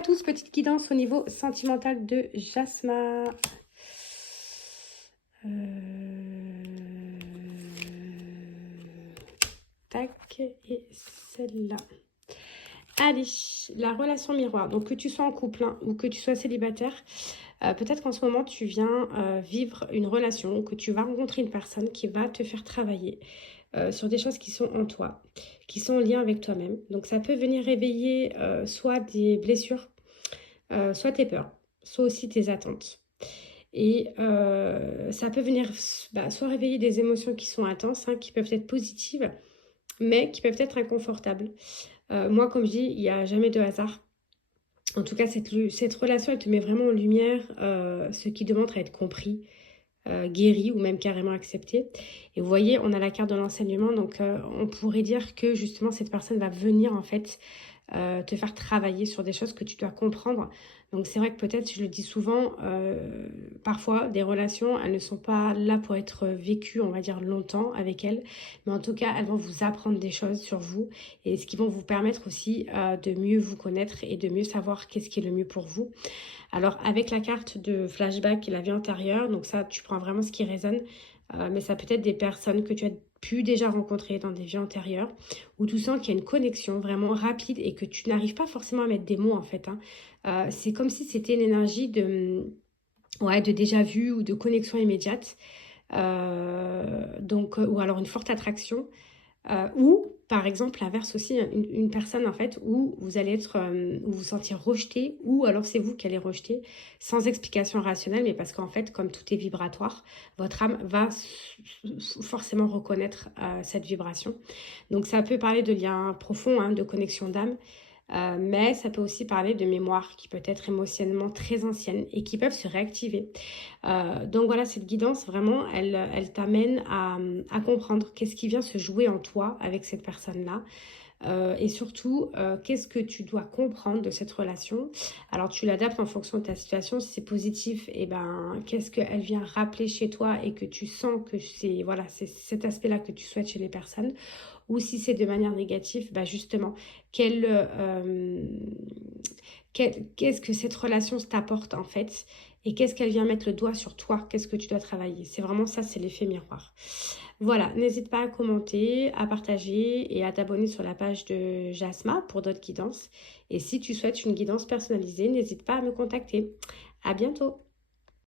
À tous, petite guidance au niveau sentimental de Jasma. Tac, et celle-là. Allez, la relation miroir. Donc que tu sois en couple hein, ou que tu sois célibataire, peut-être qu'en ce moment tu viens vivre une relation ou que tu vas rencontrer une personne qui va te faire travailler sur des choses qui sont en toi, qui sont en lien avec toi-même. Donc ça peut venir réveiller soit des blessures, soit tes peurs, soit aussi tes attentes. Et ça peut venir soit réveiller des émotions qui sont intenses, hein, qui peuvent être positives, mais qui peuvent être inconfortables. Moi, comme je dis, il n'y a jamais de hasard. En tout cas, cette relation, elle te met vraiment en lumière ce qui demande à être compris, guéri ou même carrément accepté. Et vous voyez, on a la carte de l'enseignement, donc on pourrait dire que justement cette personne va venir en fait te faire travailler sur des choses que tu dois comprendre. Donc c'est vrai que peut-être, je le dis souvent, parfois des relations, elles ne sont pas là pour être vécues, on va dire, longtemps avec elles. Mais en tout cas, elles vont vous apprendre des choses sur vous et ce qui vont vous permettre aussi de mieux vous connaître et de mieux savoir qu'est-ce qui est le mieux pour vous. Alors avec la carte de flashback et la vie antérieure, donc ça, tu prends vraiment ce qui résonne. Mais ça peut être des personnes que tu as pu déjà rencontrer dans des vies antérieures, où tu sens qu'il y a une connexion vraiment rapide et que tu n'arrives pas forcément à mettre des mots en fait. Hein. C'est comme si c'était une énergie de déjà vu ou de connexion immédiate. Ou alors une forte attraction. Ou, par exemple, l'inverse aussi, une personne en fait où vous allez être, où vous sentir rejeté, ou alors c'est vous qui allez rejeter sans explication rationnelle, mais parce qu'en fait, comme tout est vibratoire, votre âme va forcément reconnaître cette vibration. Donc ça peut parler de liens profonds, hein, de connexion d'âme, mais ça peut aussi parler de mémoire qui peut être émotionnellement très ancienne et qui peuvent se réactiver. Donc voilà, cette guidance, vraiment, elle t'amène à comprendre qu'est-ce qui vient se jouer en toi avec cette personne-là. Et surtout, qu'est-ce que tu dois comprendre de cette relation. Alors, tu l'adaptes en fonction de ta situation. Si c'est positif, et ben, qu'est-ce qu'elle vient rappeler chez toi et que tu sens que c'est voilà, c'est cet aspect-là que tu souhaites chez les personnes. Ou si c'est de manière négative, bah justement, qu'est-ce que cette relation t'apporte en fait et qu'est-ce qu'elle vient mettre le doigt sur toi, qu'est-ce que tu dois travailler. C'est vraiment ça, c'est l'effet miroir. Voilà, n'hésite pas à commenter, à partager et à t'abonner sur la page de Jasma pour d'autres guidances. Et si tu souhaites une guidance personnalisée, n'hésite pas à me contacter. À bientôt!